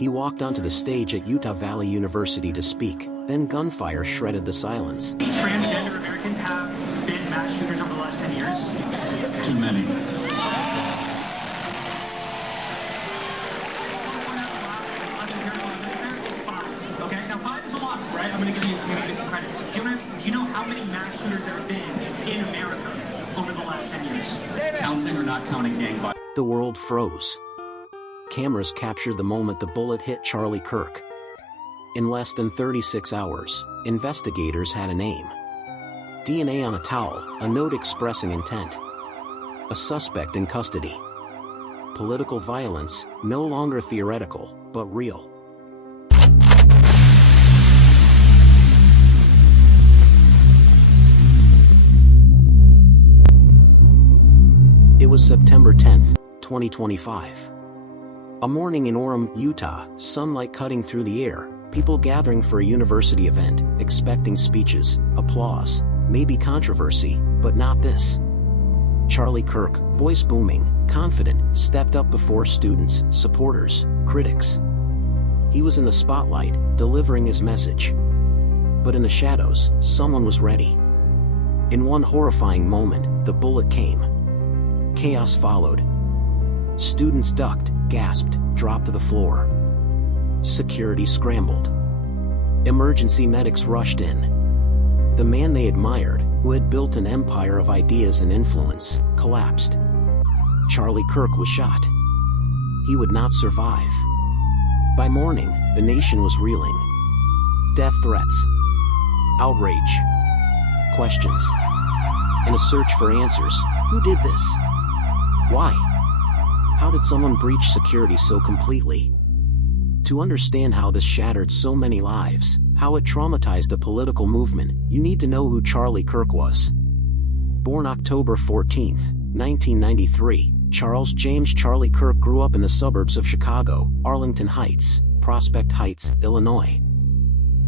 He walked onto the stage at Utah Valley University to speak, then gunfire shredded the silence. Transgender Americans have been mass shooters over the last 10 years? Too many. It's 5. Okay, now 5 is a lot, right? I'm going to give you some credit. Do you know how many mass shooters there have been in America over the last 10 years? Counting or not counting gang violence? The world froze. Cameras captured the moment the bullet hit Charlie Kirk. In less than 36 hours, investigators had a name. DNA on a towel, a note expressing intent. A suspect in custody. Political violence, no longer theoretical, but real. It was September 10th, 2025. A morning in Orem, Utah, sunlight cutting through the air, people gathering for a university event, expecting speeches, applause, maybe controversy, but not this. Charlie Kirk, voice booming, confident, stepped up before students, supporters, critics. He was in the spotlight, delivering his message. But in the shadows, someone was ready. In one horrifying moment, the bullet came. Chaos followed. Students ducked, gasped, dropped to the floor. Security scrambled. Emergency medics rushed in. The man they admired, who had built an empire of ideas and influence, collapsed. Charlie Kirk was shot. He would not survive. By morning, the nation was reeling. Death threats. Outrage. Questions. And a search for answers. Who did this? Why? How did someone breach security so completely? To understand how this shattered so many lives, how it traumatized a political movement, you need to know who Charlie Kirk was. Born October 14, 1993, Charles James Charlie Kirk grew up in the suburbs of Chicago, Arlington Heights, Prospect Heights, Illinois.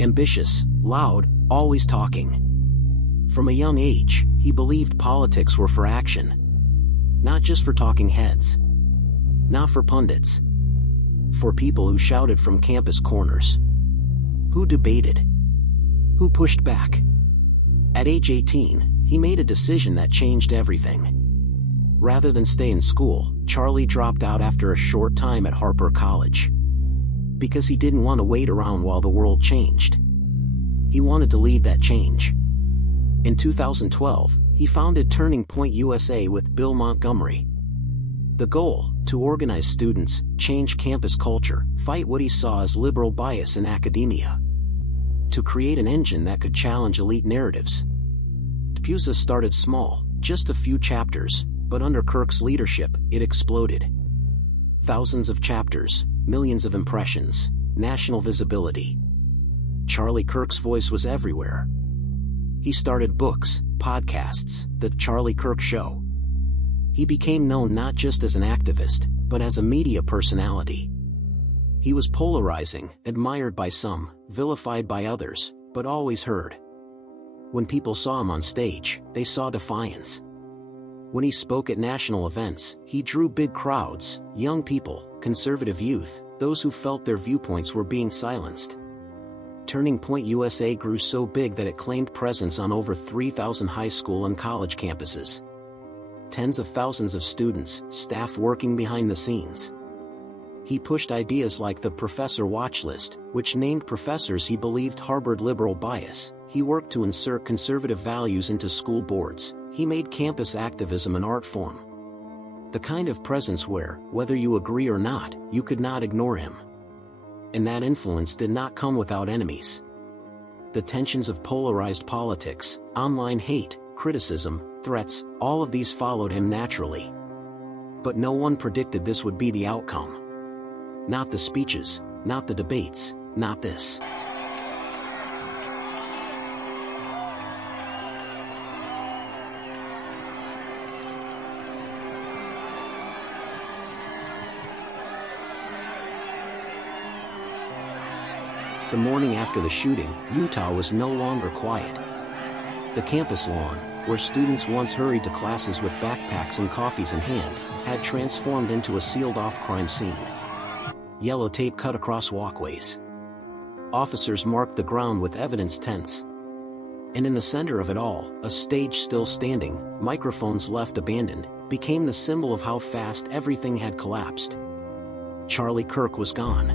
Ambitious, loud, always talking. From a young age, he believed politics were for action. Not just for talking heads. Not for pundits. For people who shouted from campus corners. Who debated. Who pushed back. At age 18, he made a decision that changed everything. Rather than stay in school, Charlie dropped out after a short time at Harper College. Because he didn't want to wait around while the world changed. He wanted to lead that change. In 2012, he founded Turning Point USA with Bill Montgomery. The goal, to organize students, change campus culture, fight what he saw as liberal bias in academia. To create an engine that could challenge elite narratives. TPUSA started small, just a few chapters, but under Kirk's leadership, it exploded. Thousands of chapters, millions of impressions, national visibility. Charlie Kirk's voice was everywhere. He started books, podcasts, The Charlie Kirk Show. He became known not just as an activist, but as a media personality. He was polarizing, admired by some, vilified by others, but always heard. When people saw him on stage, they saw defiance. When he spoke at national events, he drew big crowds, young people, conservative youth, those who felt their viewpoints were being silenced. Turning Point USA grew so big that it claimed presence on over 3,000 high school and college campuses. Tens of thousands of students, staff working behind the scenes. He pushed ideas like the Professor Watch List, which named professors he believed harbored liberal bias. He worked to insert conservative values into school boards. He made campus activism an art form. The kind of presence where, whether you agree or not, you could not ignore him. And that influence did not come without enemies. The tensions of polarized politics, online hate, criticism, threats, all of these followed him naturally. But no one predicted this would be the outcome. Not the speeches, not the debates, not this. The morning after the shooting, Utah was no longer quiet. The campus lawn, where students once hurried to classes with backpacks and coffees in hand, had transformed into a sealed-off crime scene. yellow tape cut across walkways. Officers marked the ground with evidence tents. And in the center of it all, a stage still standing, microphones left abandoned, became the symbol of how fast everything had collapsed. Charlie Kirk was gone.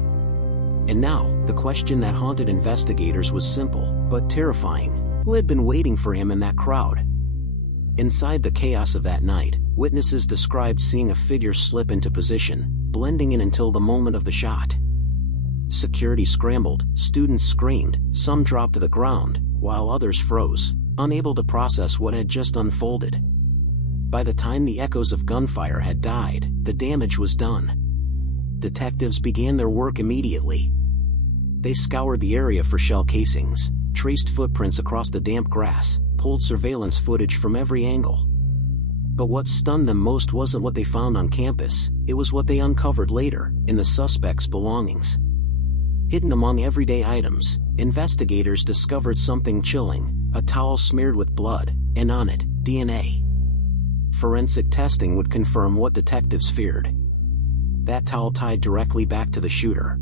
And now, the question that haunted investigators was simple, but terrifying. Who had been waiting for him in that crowd? Inside the chaos of that night, witnesses described seeing a figure slip into position, blending in until the moment of the shot. Security scrambled, students screamed, some dropped to the ground, while others froze, unable to process what had just unfolded. By the time the echoes of gunfire had died, the damage was done. Detectives began their work immediately. They scoured the area for shell casings, traced footprints across the damp grass, pulled surveillance footage from every angle. But what stunned them most wasn't what they found on campus, it was what they uncovered later, in the suspect's belongings. Hidden among everyday items, investigators discovered something chilling, a towel smeared with blood, and on it, DNA. Forensic testing would confirm what detectives feared. That towel tied directly back to the shooter.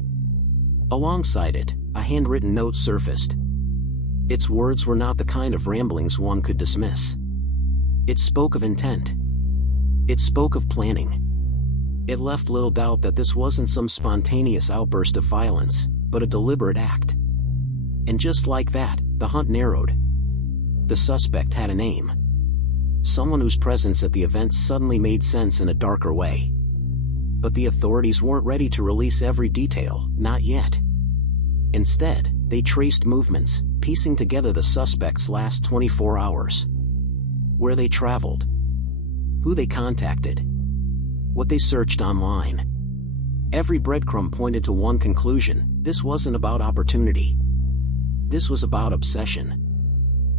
Alongside it, a handwritten note surfaced. Its words were not the kind of ramblings one could dismiss. It spoke of intent. It spoke of planning. It left little doubt that this wasn't some spontaneous outburst of violence, but a deliberate act. And just like that, the hunt narrowed. The suspect had a name. Someone whose presence at the event suddenly made sense in a darker way. But the authorities weren't ready to release every detail, not yet. Instead, they traced movements, piecing together the suspect's last 24 hours. Where they traveled. Who they contacted. What they searched online. Every breadcrumb pointed to one conclusion: this wasn't about opportunity. This was about obsession.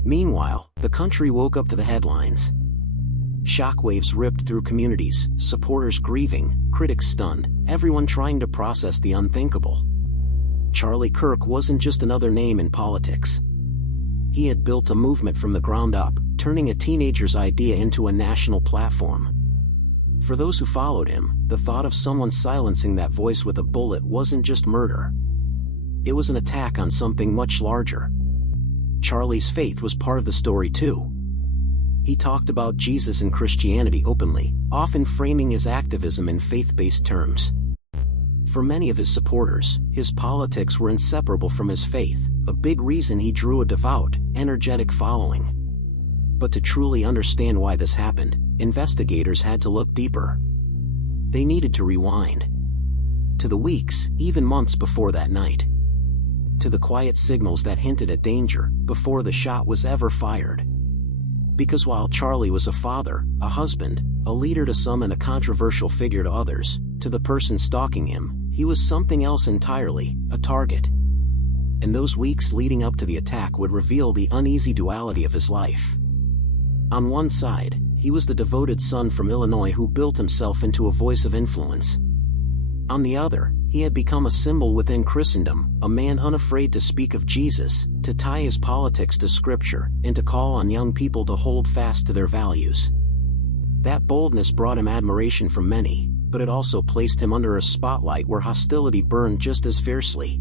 Meanwhile, the country woke up to the headlines. Shockwaves ripped through communities, supporters grieving, critics stunned, everyone trying to process the unthinkable. Charlie Kirk wasn't just another name in politics. He had built a movement from the ground up, turning a teenager's idea into a national platform. For those who followed him, the thought of someone silencing that voice with a bullet wasn't just murder. It was an attack on something much larger. Charlie's faith was part of the story too. He talked about Jesus and Christianity openly, often framing his activism in faith-based terms. For many of his supporters, his politics were inseparable from his faith, a big reason he drew a devout, energetic following. But to truly understand why this happened, investigators had to look deeper. They needed to rewind. To the weeks, even months before that night. To the quiet signals that hinted at danger, before the shot was ever fired. Because while Charlie was a father, a husband, a leader to some and a controversial figure to others, to the person stalking him, he was something else entirely, a target. And those weeks leading up to the attack would reveal the uneasy duality of his life. On one side, he was the devoted son from Illinois who built himself into a voice of influence. On the other, he had become a symbol within Christendom, a man unafraid to speak of Jesus, to tie his politics to Scripture, and to call on young people to hold fast to their values. That boldness brought him admiration from many, but it also placed him under a spotlight where hostility burned just as fiercely.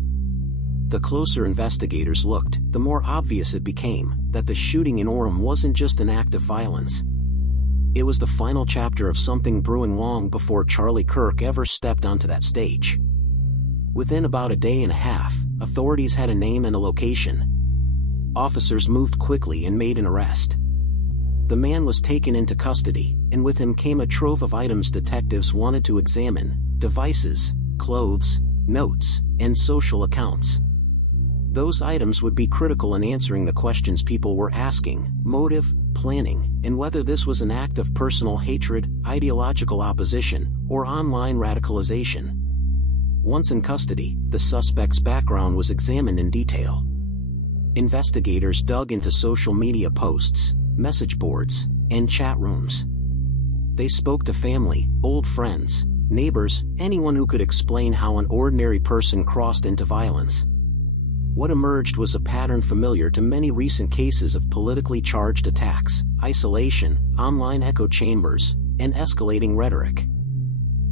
The closer investigators looked, the more obvious it became that the shooting in Orem wasn't just an act of violence. It was the final chapter of something brewing long before Charlie Kirk ever stepped onto that stage. Within about a day and a half, authorities had a name and a location. Officers moved quickly and made an arrest. The man was taken into custody, and with him came a trove of items detectives wanted to examine: devices, clothes, notes, and social accounts. Those items would be critical in answering the questions people were asking: motive, planning, and whether this was an act of personal hatred, ideological opposition, or online radicalization. Once in custody, the suspect's background was examined in detail. Investigators dug into social media posts, message boards, and chat rooms. They spoke to family, old friends, neighbors, anyone who could explain how an ordinary person crossed into violence. What emerged was a pattern familiar to many recent cases of politically charged attacks: isolation, online echo chambers, and escalating rhetoric.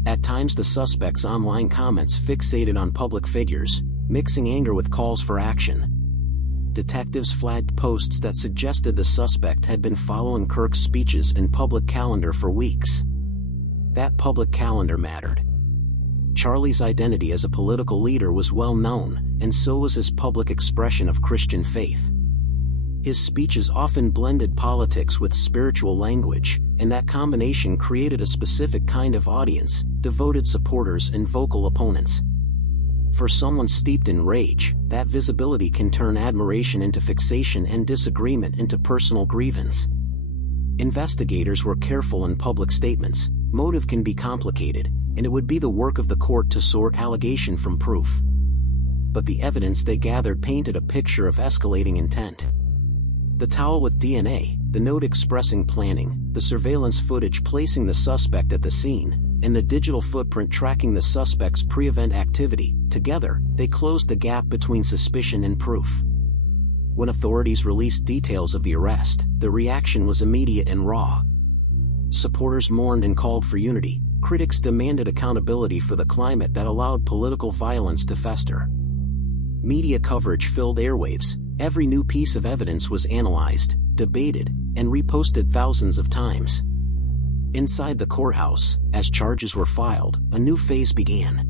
At times the suspect's online comments fixated on public figures, mixing anger with calls for action. Detectives flagged posts that suggested the suspect had been following Kirk's speeches and public calendar for weeks. That public calendar mattered. Charlie's identity as a political leader was well known, and so was his public expression of Christian faith. His speeches often blended politics with spiritual language, and that combination created a specific kind of audience: devoted supporters and vocal opponents. For someone steeped in rage, that visibility can turn admiration into fixation and disagreement into personal grievance. Investigators were careful in public statements. Motive can be complicated, and it would be the work of the court to sort allegation from proof. But the evidence they gathered painted a picture of escalating intent. The towel with DNA, the note expressing planning, the surveillance footage placing the suspect at the scene, and the digital footprint tracking the suspect's pre-event activity, together, they closed the gap between suspicion and proof. When authorities released details of the arrest, the reaction was immediate and raw. Supporters mourned and called for unity. Critics demanded accountability for the climate that allowed political violence to fester. Media coverage filled airwaves. Every new piece of evidence was analyzed, debated, and reposted thousands of times. Inside the courthouse, as charges were filed, a new phase began.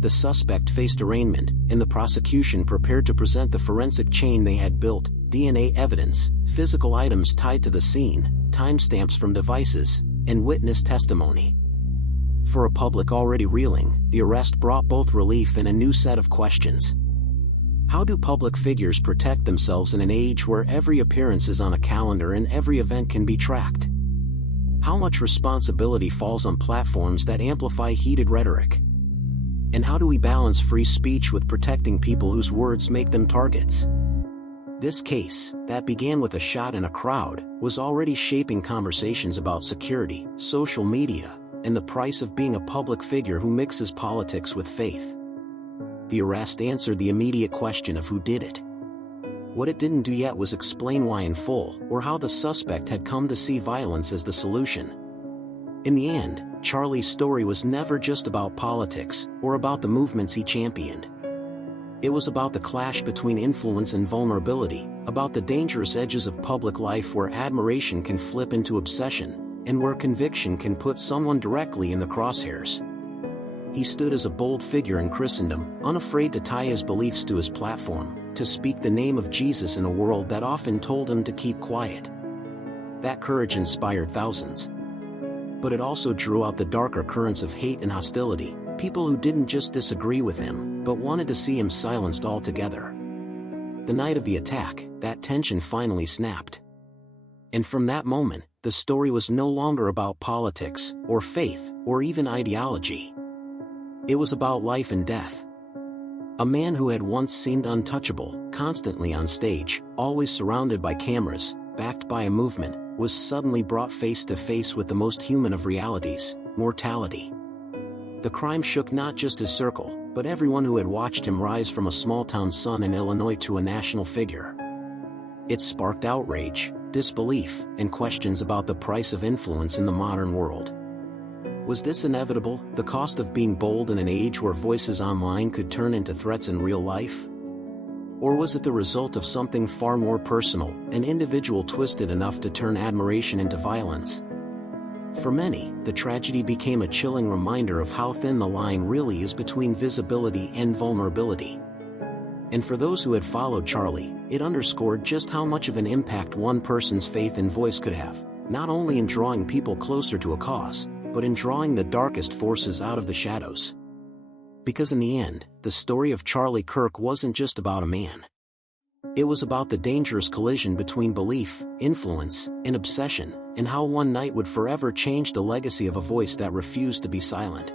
The suspect faced arraignment, and the prosecution prepared to present the forensic chain they had built: DNA evidence, physical items tied to the scene, timestamps from devices, and witness testimony. For a public already reeling, the arrest brought both relief and a new set of questions. How do public figures protect themselves in an age where every appearance is on a calendar and every event can be tracked? How much responsibility falls on platforms that amplify heated rhetoric? And how do we balance free speech with protecting people whose words make them targets? This case, that began with a shot in a crowd, was already shaping conversations about security, social media, and the price of being a public figure who mixes politics with faith. The arrest answered the immediate question of who did it. What it didn't do yet was explain why in full, or how the suspect had come to see violence as the solution. In the end, Charlie's story was never just about politics, or about the movements he championed. It was about the clash between influence and vulnerability, about the dangerous edges of public life where admiration can flip into obsession, and where conviction can put someone directly in the crosshairs. He stood as a bold figure in Christendom, unafraid to tie his beliefs to his platform, to speak the name of Jesus in a world that often told him to keep quiet. That courage inspired thousands. But it also drew out the darker currents of hate and hostility, people who didn't just disagree with him, but wanted to see him silenced altogether. The night of the attack, that tension finally snapped. And from that moment, the story was no longer about politics, or faith, or even ideology. It was about life and death. A man who had once seemed untouchable, constantly on stage, always surrounded by cameras, backed by a movement, was suddenly brought face to face with the most human of realities: mortality. The crime shook not just his circle, but everyone who had watched him rise from a small-town son in Illinois to a national figure. It sparked outrage, disbelief, and questions about the price of influence in the modern world. Was this inevitable, the cost of being bold in an age where voices online could turn into threats in real life? Or was it the result of something far more personal, an individual twisted enough to turn admiration into violence? For many, the tragedy became a chilling reminder of how thin the line really is between visibility and vulnerability. And for those who had followed Charlie, it underscored just how much of an impact one person's faith and voice could have, not only in drawing people closer to a cause, but in drawing the darkest forces out of the shadows. Because in the end, the story of Charlie Kirk wasn't just about a man. It was about the dangerous collision between belief, influence, and obsession, and how one night would forever change the legacy of a voice that refused to be silent.